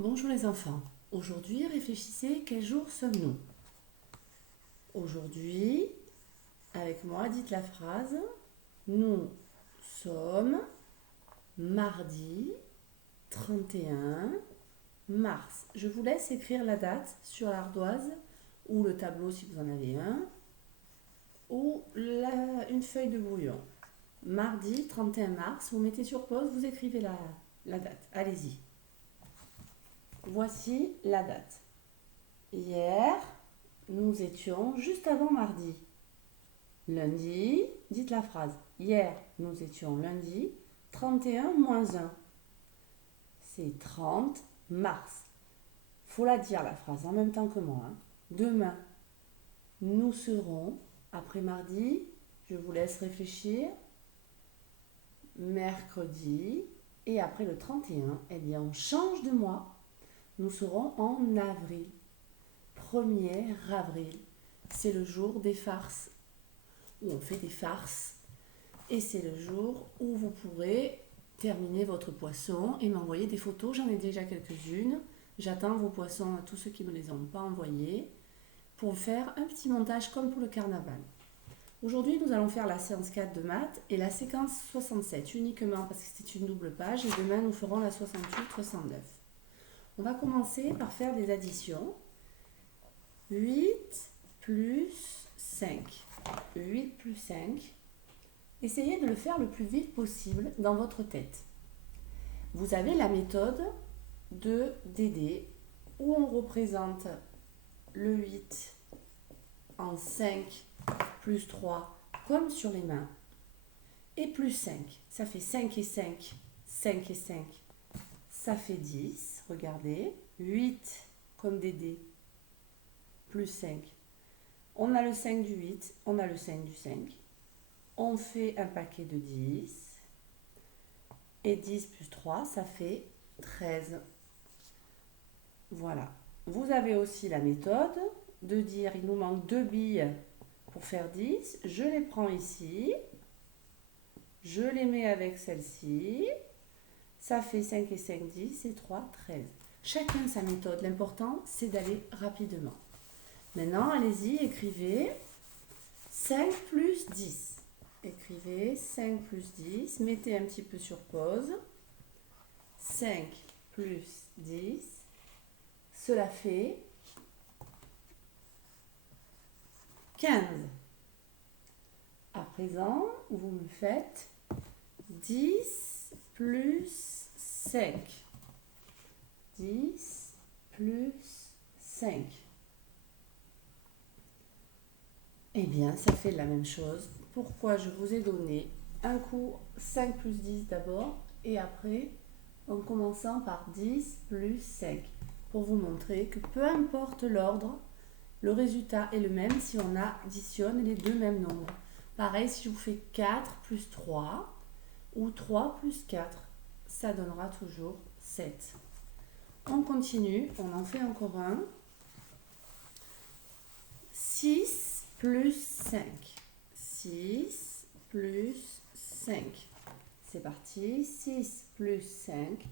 Bonjour les enfants. Aujourd'hui, réfléchissez, quel jour sommes-nous? Aujourd'hui, avec moi, dites la phrase. Nous sommes mardi 31 mars. Je vous laisse écrire la date sur l'ardoise ou le tableau si vous en avez un, ou une feuille de brouillon. Mardi 31 mars, vous mettez sur pause, vous écrivez la date. Allez-y. Voici la date. Hier, nous étions juste avant mardi. Lundi, dites la phrase. Hier, nous étions lundi 31 moins 1. C'est 30 mars. Faut la dire la phrase en même temps que moi. Demain, nous serons, après mardi, je vous laisse réfléchir, mercredi, et après le 31, eh bien on change de mois. Nous serons en avril. 1er avril, c'est le jour des farces, où on fait des farces. Et c'est le jour où vous pourrez terminer votre poisson et m'envoyer des photos. J'en ai déjà quelques-unes. J'attends vos poissons à tous ceux qui ne me les ont pas envoyés pour faire un petit montage comme pour le carnaval. Aujourd'hui, nous allons faire la séance 4 de maths et la séquence 67 uniquement parce que c'est une double page. Et demain, nous ferons la 68-69. On va commencer par faire des additions. 8 plus 5. 8 plus 5. Essayez de le faire le plus vite possible dans votre tête. Vous avez la méthode de Dédé où on représente le 8 en 5 plus 3 comme sur les mains. Et plus 5, ça fait 5 et 5, 5 et 5, ça fait 10. Regardez, 8 comme Dédé, plus 5. On a le 5 du 8, on a le 5 du 5. On fait un paquet de 10. Et 10 plus 3, ça fait 13. Voilà. Vous avez aussi la méthode de dire il nous manque 2 billes pour faire 10. Je les prends ici. Je les mets avec celle-ci. Ça fait 5 et 5, 10 et 3, 13. Chacun sa méthode. L'important, c'est d'aller rapidement. Maintenant, allez-y, écrivez 5 plus 10. Écrivez 5 plus 10. Mettez un petit peu sur pause. 5 plus 10. Cela fait 15. À présent, vous me faites 10 plus 5. 10 plus 5. Eh bien, ça fait la même chose. Pourquoi je vous ai donné un coup 5 plus 10 d'abord et après en commençant par 10 plus 5 pour vous montrer que peu importe l'ordre, le résultat est le même si on additionne les deux mêmes nombres. Pareil, si je vous fais 4 plus 3 ou 3 plus 4, ça donnera toujours 7. On continue, on en fait encore un. 6 plus 5. 6 plus 5. C'est parti. 6 plus 5.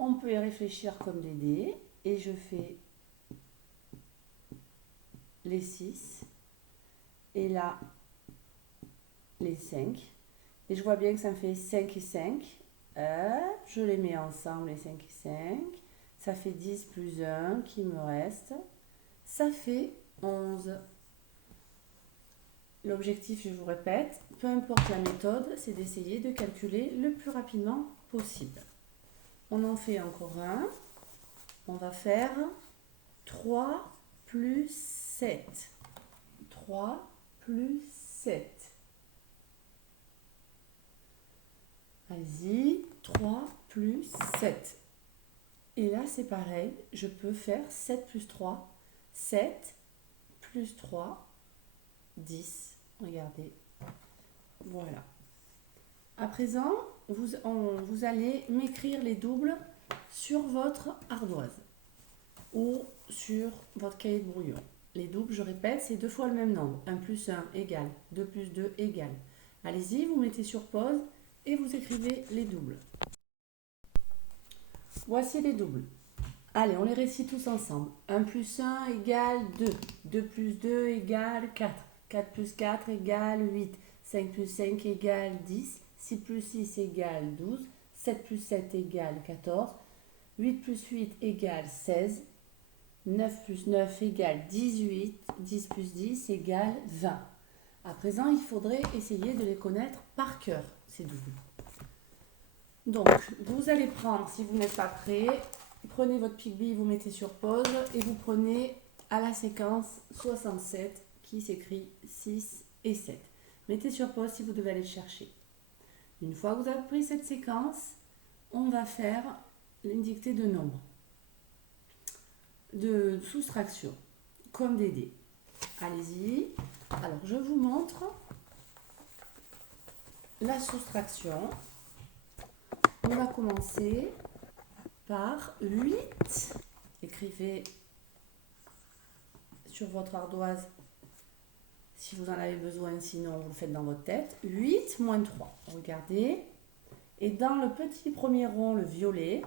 On peut y réfléchir comme des dés. Et je fais les 6. Et là, les 5. Et je vois bien que ça me fait 5 et 5. Je les mets ensemble, les 5 et 5. Ça fait 10 plus 1 qui me reste. Ça fait 11. L'objectif, je vous répète, peu importe la méthode, c'est d'essayer de calculer le plus rapidement possible. On en fait encore un. On va faire 3 plus 7. 3 plus 7. Allez-y, 3 plus 7. Et là, c'est pareil, je peux faire 7 plus 3. 7 plus 3, 10. Regardez. Voilà. À présent, vous allez m'écrire les doubles sur votre ardoise ou sur votre cahier de brouillon. Les doubles, je répète, c'est 2 fois le même nombre. 1 plus 1 égale 2 plus 2 égale. Allez-y, vous mettez sur pause et vous écrivez les doubles. Voici les doubles. Allez, on les récite tous ensemble. 1 plus 1 égale 2. 2 plus 2 égale 4. 4 plus 4 égale 8. 5 plus 5 égale 10. 6 plus 6 égale 12. 7 plus 7 égale 14. 8 plus 8 égale 16. 9 plus 9 égale 18. 10 plus 10 égale 20. À présent, il faudrait essayer de les connaître par cœur, ces doubles. Donc, vous allez prendre, si vous n'êtes pas prêt, prenez votre Pigby, vous mettez sur pause et vous prenez à la séquence 67 qui s'écrit 6 et 7. Mettez sur pause si vous devez aller le chercher. Une fois que vous avez pris cette séquence, on va faire une dictée de nombres, de soustraction, comme des dés. Allez-y. Alors, je vous montre la soustraction. On va commencer par 8. Écrivez sur votre ardoise si vous en avez besoin, sinon vous le faites dans votre tête. 8 moins 3. Regardez. Et dans le petit premier rond, le violet,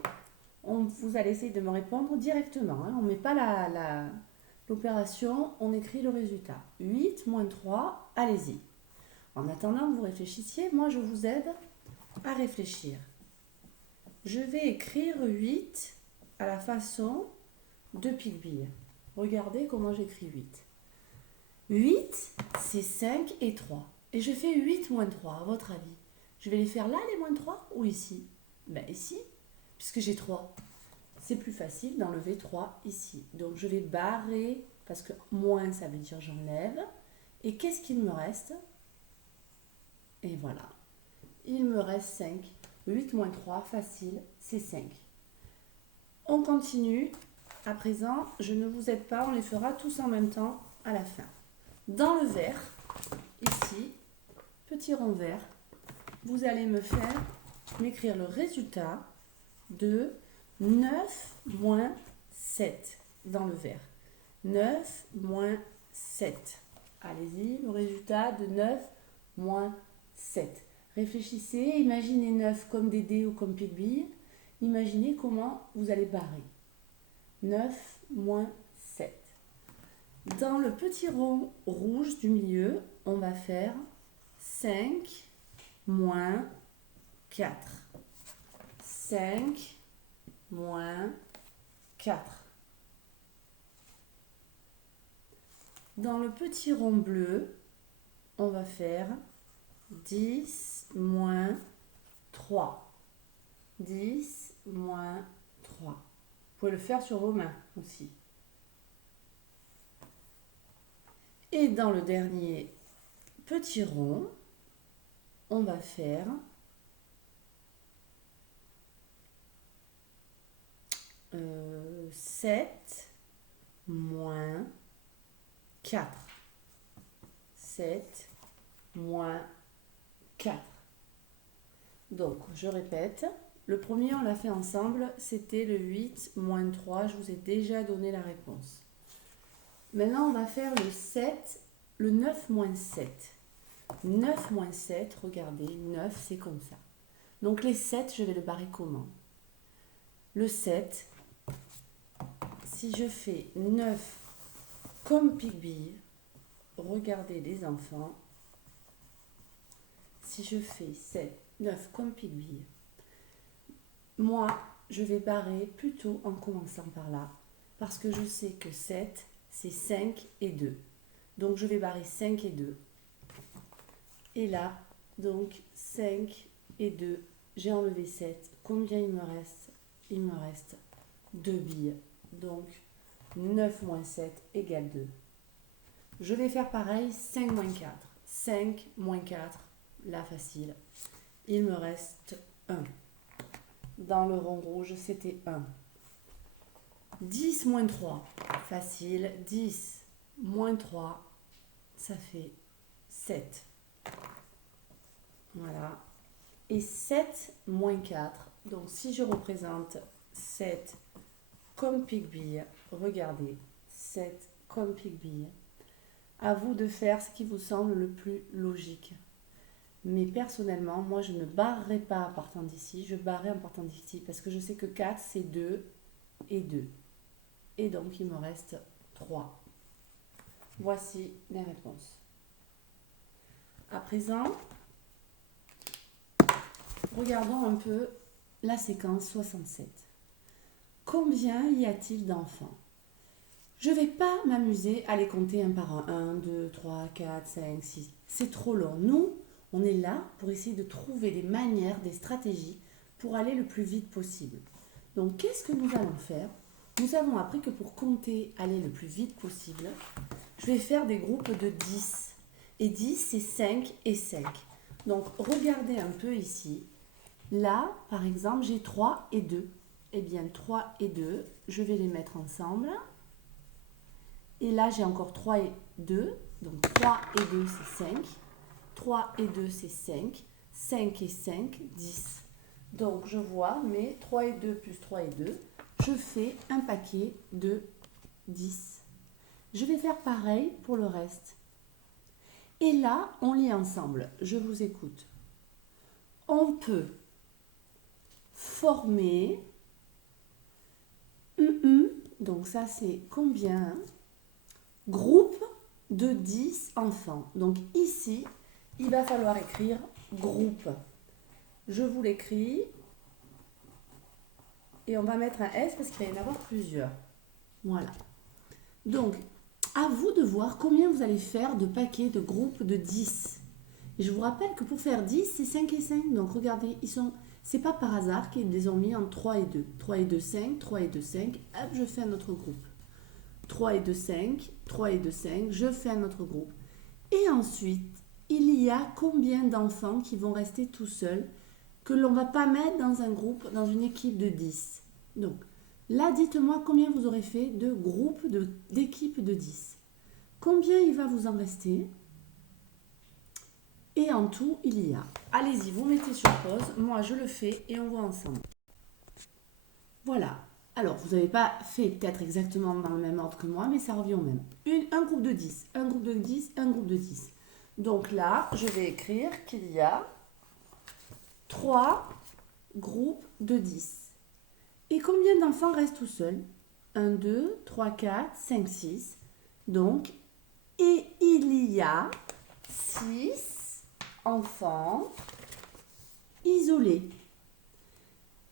vous allez essayer de me répondre directement. On ne met pas l'opération, on écrit le résultat. 8 moins 3, allez-y. En attendant que vous réfléchissiez, moi je vous aide à réfléchir. Je vais écrire 8 à la façon de Pigby. Regardez comment j'écris 8. 8, c'est 5 et 3. Et je fais 8 moins 3, à votre avis. Je vais les faire là, les moins 3, ou ici? Ben ici, puisque j'ai 3. C'est plus facile d'enlever 3 ici. Donc je vais barrer, parce que moins, ça veut dire j'enlève. Et qu'est-ce qu'il me reste? Et voilà. Il me reste 5. 8 moins 3, facile, c'est 5. On continue. À présent, je ne vous aide pas, on les fera tous en même temps à la fin. Dans le vert, ici, petit rond vert, vous allez m'écrire le résultat de 9 moins 7 dans le vert. 9 moins 7. Allez-y, le résultat de 9 moins 7. Réfléchissez, imaginez 9 comme des dés ou comme Pigby. Imaginez comment vous allez barrer. 9 moins 7. Dans le petit rond rouge du milieu, on va faire 5 moins 4. 5 moins 4. Dans le petit rond bleu, on va faire 10 moins 3. 10 moins 3. Vous pouvez le faire sur vos mains aussi. Et dans le dernier petit rond, on va faire 7 moins 4. 7 moins 4. Donc, je répète. Le premier, on l'a fait ensemble. C'était le 8 moins 3. Je vous ai déjà donné la réponse. Maintenant, on va faire le 7, le 9 moins 7. 9 moins 7, regardez, 9, c'est comme ça. Donc, les 7, je vais le barrer comment? Le 7, si je fais 9 comme Pigby, regardez les enfants, si je fais 7, 9 comme Pigby, moi, je vais barrer plutôt en commençant par là, parce que je sais que 7, c'est 5 et 2. Donc, je vais barrer 5 et 2. Et là, donc, 5 et 2, j'ai enlevé 7. Combien il me reste? Il me reste 2 billes. Donc, 9 moins 7 égale 2. Je vais faire pareil, 5 moins 4. 5 moins 4, là facile. Il me reste 1. Dans le rond rouge, c'était 1. 10 moins 3, facile. 10 moins 3, ça fait 7. Voilà. Et 7 moins 4, donc si je représente 7 comme Pigby, regardez, 7 comme Pigby. À vous de faire ce qui vous semble le plus logique. Mais personnellement, moi je ne barrerai pas en partant d'ici, je barrerai en partant d'ici parce que je sais que 4 c'est 2 et 2. et donc il me reste 3. Voici les réponses. À présent, regardons un peu la séquence 67. Combien y a-t-il d'enfants? Je ne vais pas m'amuser à les compter un par un. 1, 2, 3, 4, 5, 6. C'est trop long. Nous, on est là pour essayer de trouver des manières, des stratégies pour aller le plus vite possible. Donc, qu'est-ce que nous allons faire? Nous avons appris que pour compter, aller le plus vite possible, je vais faire des groupes de 10. Et 10, c'est 5 et 5. Donc, regardez un peu ici. Là, par exemple, j'ai 3 et 2. Eh bien, 3 et 2, je vais les mettre ensemble. Et là, j'ai encore 3 et 2. Donc, 3 et 2, c'est 5. 3 et 2, c'est 5. 5 et 5, 10. Donc, je vois mes 3 et 2 plus 3 et 2. Je fais un paquet de 10. Je vais faire pareil pour le reste. Et là, on lit ensemble. Je vous écoute. On peut former... donc ça, c'est combien? Groupe de 10 enfants. Donc ici, il va falloir écrire groupe. Je vous l'écris. Et on va mettre un S parce qu'il va y en avoir plusieurs. Voilà. Donc, à vous de voir combien vous allez faire de paquets de groupes de 10. Et je vous rappelle que pour faire 10, c'est 5 et 5. Donc regardez, c'est pas par hasard qu'ils les ont mis en 3 et 2. 3 et 2, 5. 3 et 2, 5. Hop, je fais un autre groupe. 3 et 2, 5. 3 et 2, 5. Je fais un autre groupe. Et ensuite, il y a combien d'enfants qui vont rester tout seuls que l'on ne va pas mettre dans un groupe, dans une équipe de 10. Donc, là, dites-moi combien vous aurez fait de groupes d'équipes de 10. Combien il va vous en rester? Et en tout, il y a. Allez-y, vous mettez sur pause. Moi, je le fais et on voit ensemble. Voilà. Alors, vous n'avez pas fait peut-être exactement dans le même ordre que moi, mais ça revient au même. Un groupe de 10, un groupe de 10, un groupe de 10. Donc là, je vais écrire qu'il y a 3 groupes de 10. Et combien d'enfants restent tout seuls? 1, 2, 3, 4, 5, 6. Donc, et il y a 6 enfants isolés.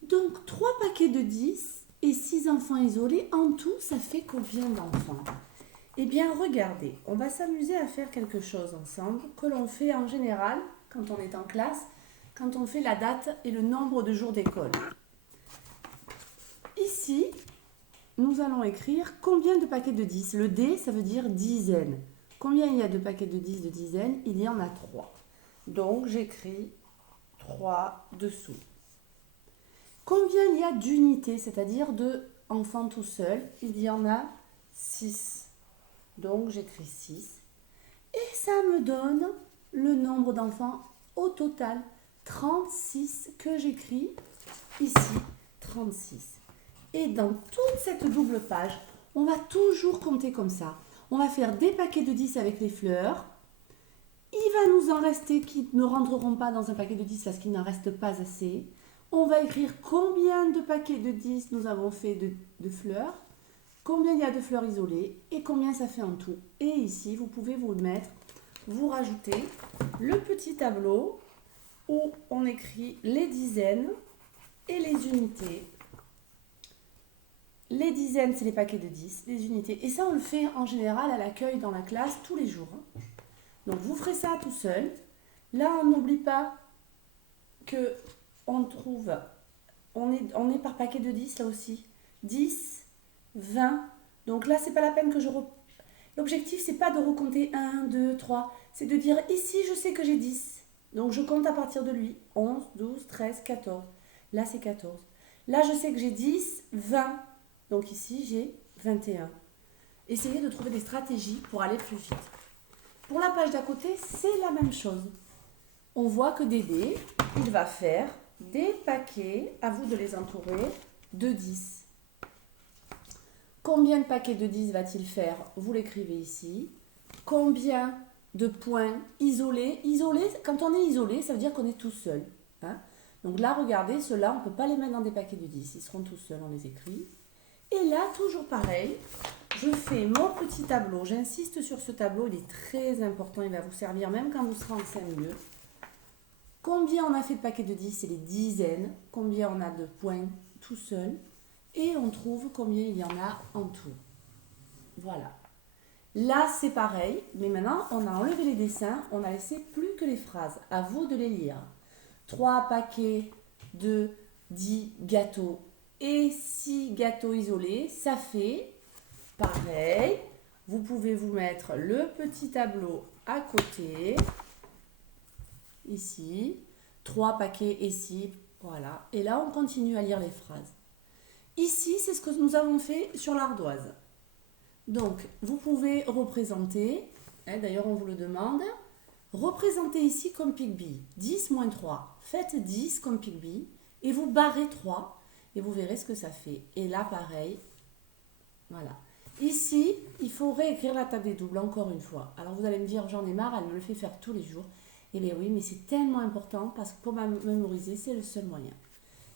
Donc, 3 paquets de 10 et 6 enfants isolés. En tout, ça fait combien d'enfants? Eh bien, regardez, on va s'amuser à faire quelque chose ensemble que l'on fait en général quand on est en classe, quand on fait la date et le nombre de jours d'école. Ici, nous allons écrire combien de paquets de 10. Le D, ça veut dire dizaine. Combien il y a de paquets de 10 de dizaines? Il y en a 3. Donc, j'écris 3 dessous. Combien il y a d'unités, c'est-à-dire d'enfants tout seuls? Il y en a 6. Donc, j'écris 6. Et ça me donne le nombre d'enfants au total. 36 que j'écris ici. 36. Et dans toute cette double page, on va toujours compter comme ça. On va faire des paquets de 10 avec les fleurs. Il va nous en rester qui ne rentreront pas dans un paquet de 10 parce qu'il n'en reste pas assez. On va écrire combien de paquets de 10 nous avons fait de fleurs, combien il y a de fleurs isolées et combien ça fait en tout. Et ici, vous pouvez vous rajouter le petit tableau où on écrit les dizaines et les unités. Les dizaines, c'est les paquets de 10, les unités. Et ça, on le fait en général à l'accueil dans la classe tous les jours. Donc, vous ferez ça tout seul. Là, on n'oublie pas que on est par paquet de 10 là aussi. 10, 20. Donc là, c'est pas la peine que L'objectif, c'est pas de recompter 1, 2, 3. C'est de dire, ici, je sais que j'ai 10. Donc, je compte à partir de lui. 11, 12, 13, 14. Là, c'est 14. Là, je sais que j'ai 10, 20. Donc ici, j'ai 21. Essayez de trouver des stratégies pour aller plus vite. Pour la page d'à côté, c'est la même chose. On voit que Dédé, il va faire des paquets, à vous de les entourer, de 10. Combien de paquets de 10 va-t-il faire? Vous l'écrivez ici. Combien de points isolés? Isolé, quand on est isolé, ça veut dire qu'on est tout seul. Hein? Donc là, regardez, ceux-là, on ne peut pas les mettre dans des paquets de 10. Ils seront tout seuls, on les écrit. Et Et là, toujours pareil, je fais mon petit tableau. J'insiste sur ce tableau, il est très important, il va vous servir même quand vous serez en CM2. Combien on a fait de paquets de 10? C'est les dizaines. Combien on a de points tout seul? Et on trouve combien il y en a en tout. Voilà. Là, c'est pareil, mais maintenant, on a enlevé les dessins, on a laissé plus que les phrases. À vous de les lire. 3 paquets de 10 gâteaux et 6 gâteaux isolés, ça fait pareil. Vous pouvez vous mettre le petit tableau à côté. Ici, 3 paquets et 6, voilà. Et là, on continue à lire les phrases. Ici, c'est ce que nous avons fait sur l'ardoise. Donc, vous pouvez représenter, d'ailleurs on vous le demande, représentez ici comme pique-bille. 10 moins 3, faites 10 comme pique-bille et vous barrez 3 et vous verrez ce que ça fait. Et là, pareil, voilà. Ici, il faut réécrire la table des doubles encore une fois. Alors vous allez me dire, j'en ai marre, elle me le fait faire tous les jours. Eh bien oui, mais c'est tellement important parce que pour mémoriser, c'est le seul moyen.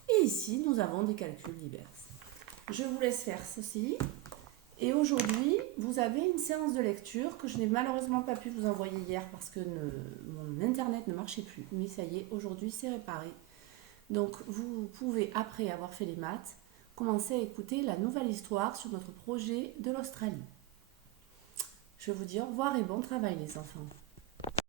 Et ici, nous avons des calculs divers. Je vous laisse faire ceci. Et aujourd'hui, vous avez une séance de lecture que je n'ai malheureusement pas pu vous envoyer hier parce que mon internet ne marchait plus. Mais ça y est, aujourd'hui, c'est réparé. Donc, vous pouvez, après avoir fait les maths, commencer à écouter la nouvelle histoire sur notre projet de l'Australie. Je vous dis au revoir et bon travail les enfants.